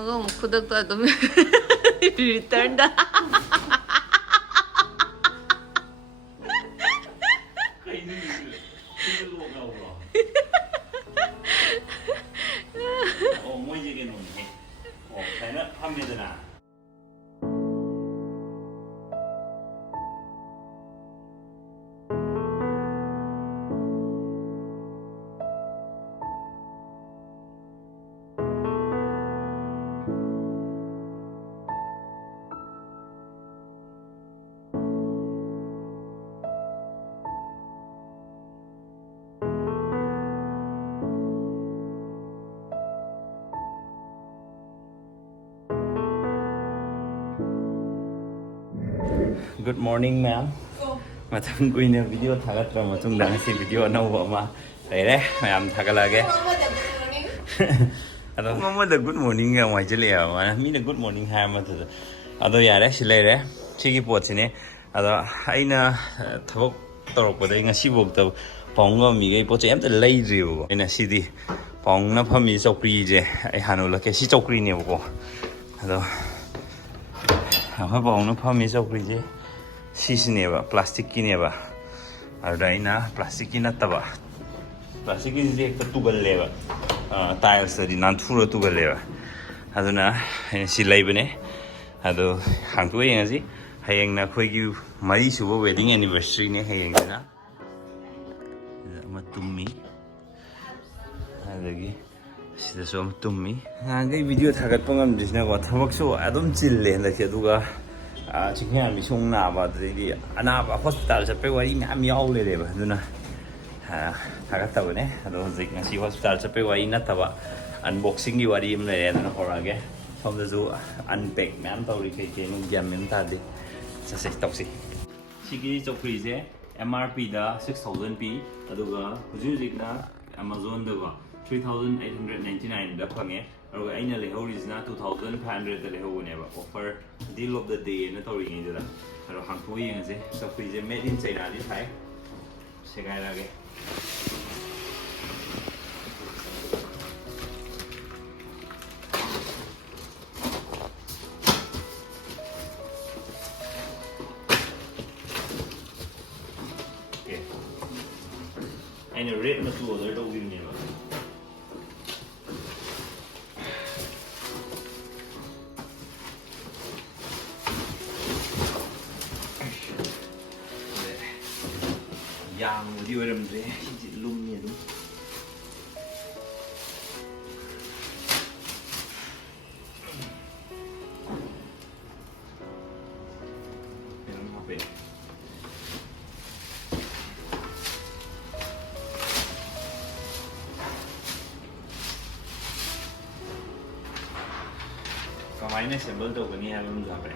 ꯂꯨꯍꯣꯡꯉꯒ ꯑꯃꯨꯛ ꯈꯨꯗꯛꯇ ꯑꯗꯨꯝ ꯔꯤꯇꯔꯟꯗ ꯃꯣꯏꯁꯦ ꯀꯩꯅꯣꯅꯦ ꯁꯨꯃꯥꯏꯅ ꯐꯝꯃꯦꯗꯅ Good morning, ma'am. Matang kuina video thagatra matung dang si video anauba ma leire mayam thagalage. Ado mama da good morning ga mai jele ya ma mi na good morning ha ma da. Ado yare si leire sigi pot sine ado aina thabok torok pada ngasi bok ta pong mi ge pot em ta lei riu aina sidi pong na phami chokri je ai hanu la ke si chokri ne ko. Ado ha pong na phami chokri je 시스네바 플라스틱기네바 아르다이나 플라스틱기 나타바 플라스틱기 이제 그 두글레바 타일스디 난투로 두글레바 아두나 실라이브네 아두 한국에 영지 하영나 거기 마리수버 웨딩 애니버서리네 하영이나 아마 tummi 아저기 시다 좀 tummi 한게 비디오 타gatpa ngamdisna ko thabaksu adum chille handaki aduga 지금 미송 나바들이 아나바 호스피탈 잡에 와이 맘이 아울래래봐 누나 다 갔다 보네 너 지금 시 호스피탈 잡에 와이 나타바 언박싱이 와리 임래야 나 호라게 처음부터 언팩 맘 떠리 케케는 잠면 타디 자세 똑시 시기 쪽프리제 MRP다 6000p 아두가 후주직나 아마존다가 3899다 팡에 और अगर ले होरिजना 2500 ले होनेबा offer deal of the day न तोरिङे जदा और हांखो यंगसे सफिजे मेड इन चाइना दि थाइ सेगाइरागे ओके आइना रेड मचु ऑर्डर तौगिनेबा yang di orang tu si lum ni tu. Yang apa? Kamai ni sembel tu kini yang apa?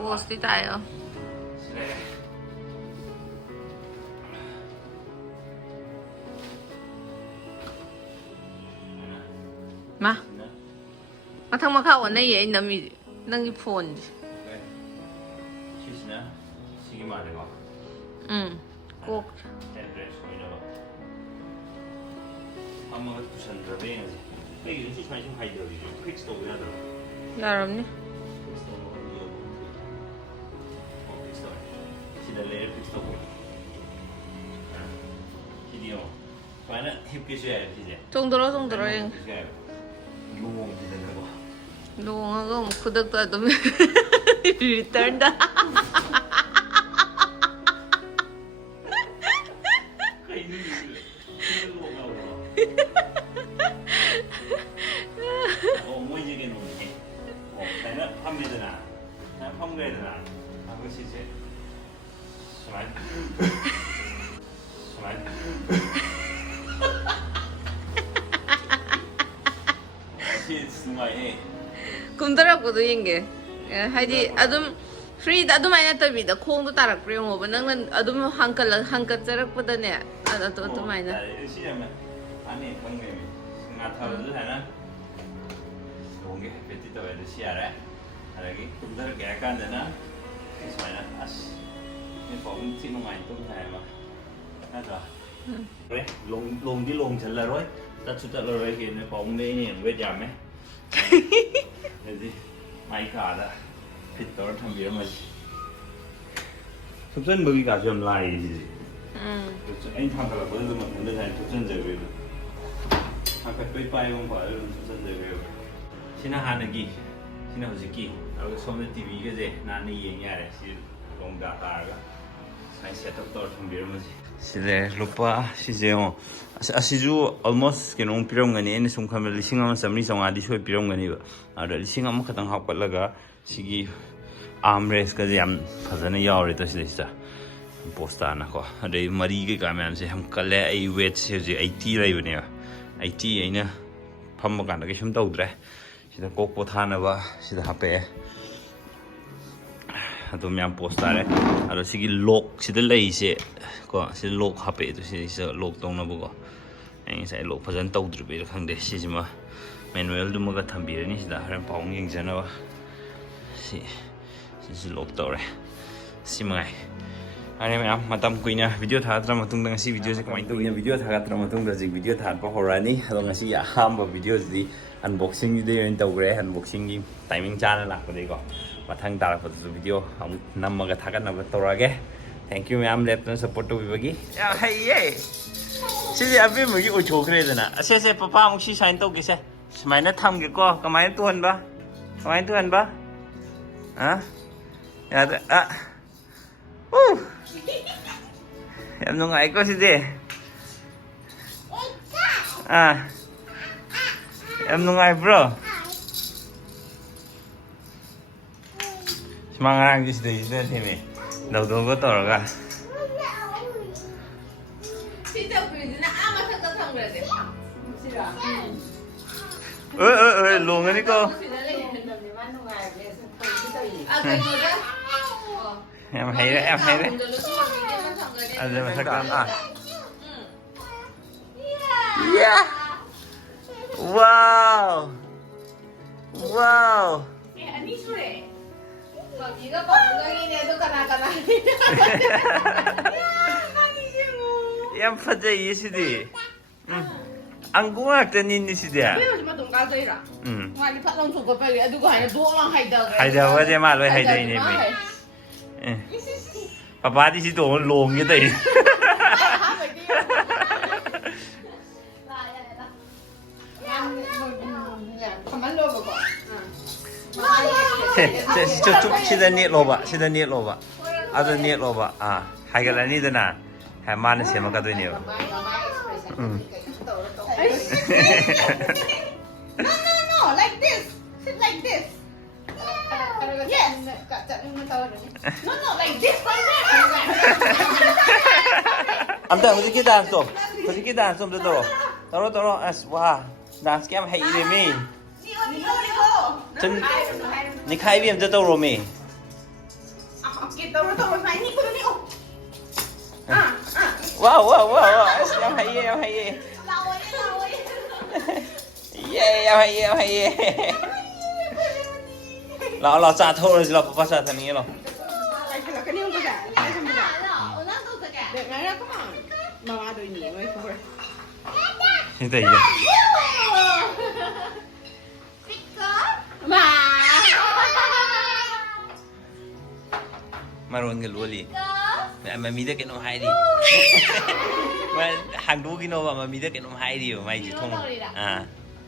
Post tayo. Ma? Matang makao na ye nami nang phone. She's na. Sige ma de ko. Ko. Address ko ina ba. Amma ko tusan rabe. Lagi ni si mai chung hai do. Fix to ya do. Yaram ni. Sida layer fix to ko. Video. Mana hip ke siya siya. 정도로 yung luong din na ko. luhongaga amuk khudakta adum returnda kumdarakpodo yenge haidi adum free da adum aina tabi da khong do tarak pre ngo ba nang adum hangkat jarak pada ne ado adum aina si ama ane khang ne nga thar du ha na ꯂꯣꯡꯒꯤ ꯍꯥꯏꯐꯦꯠꯇꯤ ꯇꯧꯋꯦ ꯑꯗꯨ ꯁꯤ ꯌꯥꯔꯦ ꯑꯗꯒꯤ ꯀꯨꯝꯊꯔꯛꯀꯦ ꯍꯥꯏ ꯀꯥꯟꯗꯅ ꯁꯨꯃꯥꯏꯅ ꯑꯁ ꯅꯣꯏ ꯄꯥꯕꯨꯡ ꯊꯤ ꯅꯨꯡꯉꯥꯏꯅ ꯇꯨꯝꯃꯦ ꯍꯥꯏꯕ ꯅꯠꯇ꯭ꯔꯥ ꯂꯣꯡꯗꯤ ꯂꯣꯡꯁꯤꯜꯂꯔꯣꯏ ꯆꯠꯁꯨ ꯆꯠꯂꯔꯣꯏ ꯅꯣꯏ ꯄꯥꯕꯨꯡꯗ ꯑꯩꯅ ꯌꯦꯡ ꯋꯦꯠ ꯌꯥꯝꯃꯦ ꯑꯗꯨꯗꯤ ꯃꯥꯏ ꯀꯥꯗ ꯐꯤꯠ ꯇꯧꯔ ꯊꯝꯕꯤꯔꯝꯃꯁꯤ ꯊꯨꯞꯆꯟꯕꯒꯤ ꯀꯥꯁꯨ ꯌꯥꯝ ꯂꯥꯏꯌꯦ ꯁꯤꯁꯦ ꯑꯩꯅ ꯊꯥꯡꯒꯠꯂꯛꯄꯗ ꯃꯊꯟꯇ ꯁꯨꯃꯥꯏꯅ ꯊꯨꯞꯆꯟꯖꯈ꯭ꯔꯦꯕ ꯊꯥꯡꯒꯠꯄꯩ ꯄꯥꯏꯕ ꯃꯄꯥꯗ ꯑꯗꯨꯝ ꯊꯨꯞꯆꯟꯖꯈ꯭ꯔꯦꯕ ꯁꯤꯅ ꯍꯥꯟꯅꯒꯤ sini hojiki aru somne TV ge je nani yeng yare si longda targa sai setup tor thambir masi sile lupa si jeo asiju almost kenong piram gani ene sum khamel lising ama samni songa di soi piram gani ba aru lising ama khatang happat laga sigi armrest ka jam phajana yawre ta sida posta na ko ade mari ge ka man se ham kale ai weight se je 80 lai bane 80 aina pham ka na ke sum tawdre sida kok pothana ba sida hape adum yam posta re aro sigi lock sida lei se ko sida lock hape to sida lock tong na bu ko ai sai lock phajan tawdri be khangde sijima manual dum ga thambir ni sida haram paung yeng jana ba si lock tawre simangai Ani ma'am matam kuina video thatra matung dang si video se kamai to ina video thatra matung da jik video thar pa horani adong asi aham ba video di unboxing di en tawre unboxing gi timing chana lak pa de ko mathang tar pa video am nam ga thakan na torage thank you ma'am lep support to bagi ya hey ye si abi mu gi u chokre da na ase se papa mu si sign to gi se smai na tham gi ko kamai tu han ba ha ya da em nung ai có gì thế à em nung ai bro semangat di situ itu sini đầu có tỏ ra luồng cái đi cô em hay đấy anh mà thật à yeah wow wow anh sure Papiga papuga ini itu kana yang pada ini sih deh anggung aja nih sih deh Tapi cuma tunggal tuh ira nggak dipak langsung ke pagi aduh hanya dua orang haida aja malu haida ini Papa di situ long gitu ya. Cukup sudah niat loba. Ada niat loba. Ah, harga ni tu na. Hai mana sih makan tu ni? No, like this. Sit like this. Yes. No, like this. Amda, mesti kita dance tu tu. Taro, as wah, dance kem hai ini mi. Cem, ni kai biam tu tu mi. Kita taro, ni ko ni oh. Wow, as kem hai. Yeah, hai. Lo cha thô rồi lo papa sa thằngนี้lo. Cái này không có cả. Được ngay đó, come on. Mama đôi nhỉ mới for. Như thế vậy. Ma. Maron cái lúa đi. Mà mi được cái nôm hai đi. Mà hàng đu cái nôm mà mi được cái nôm hai đi mà mày chỉ thông. À.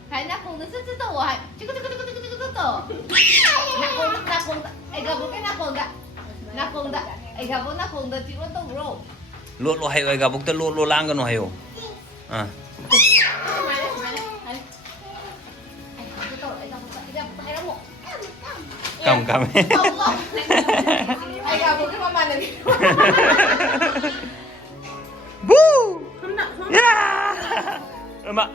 Hay nắp cùng tôi tôi tôi. Chứ tôi. Nắp cùng. Ai gặp cái nắp cùng đã. Nắp cùng đã. Ai gặp nắp cùng đã chỉ có tôi bro. Lo hay ai gặp bukta lo lang cái nó hay không? À. Cầm. Ai gặp cái mama này. Boo! Yeah! Mà